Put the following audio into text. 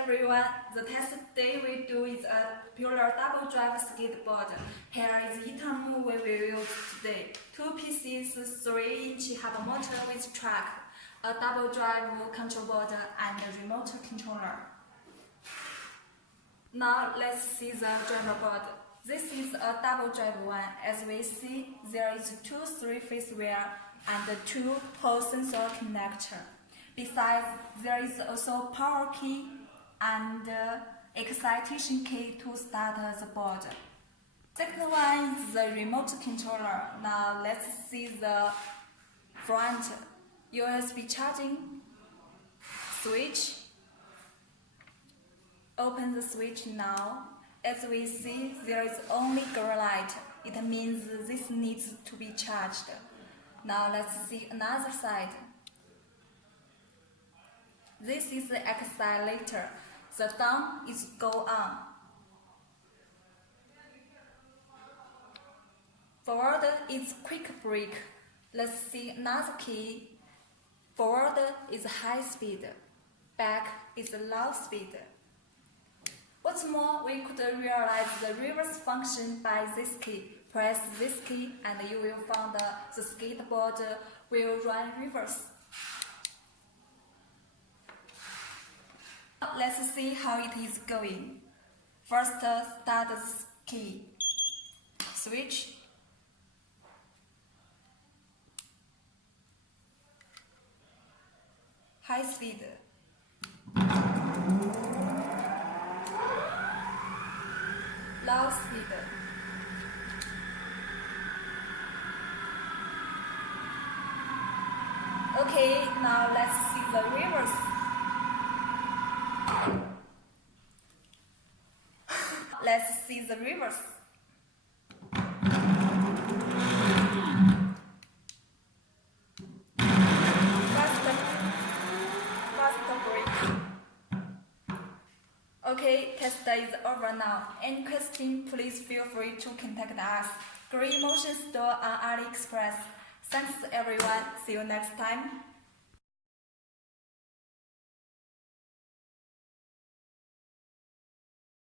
everyone, the test today we do is a Pure double drive skateboard. Here is item we will use today. 2 pieces, 3-inch hub motor with track, a double drive control board and a remote controller. Now let's see the driver board. This is a double drive one. As we see, there is 2 3-phase wheel and 2 Hall sensor connector. Besides, there is also power key and excitation key to start the board. Second one is the remote controller. Now let's see the front USB charging switch. Open the switch now. As we see, there is only green light. It means this needs to be charged. Now let's see another side. This is the accelerator. The down is go on. Forward is quick brake. Let's see another key. Forward is high speed. Back is low speed. What's more, we could realize the reverse function by this key. Press this key and you will find the skateboard will run reverse. Let's see how it is going. First, start the key. Switch. High speed. Low speed. Okay, now let's see the reverse. Let's see the reverse. Fast brake. Okay, test is over now. Any question, please feel free to contact us. Green Motion Store on AliExpress. Thanks everyone. See you next time.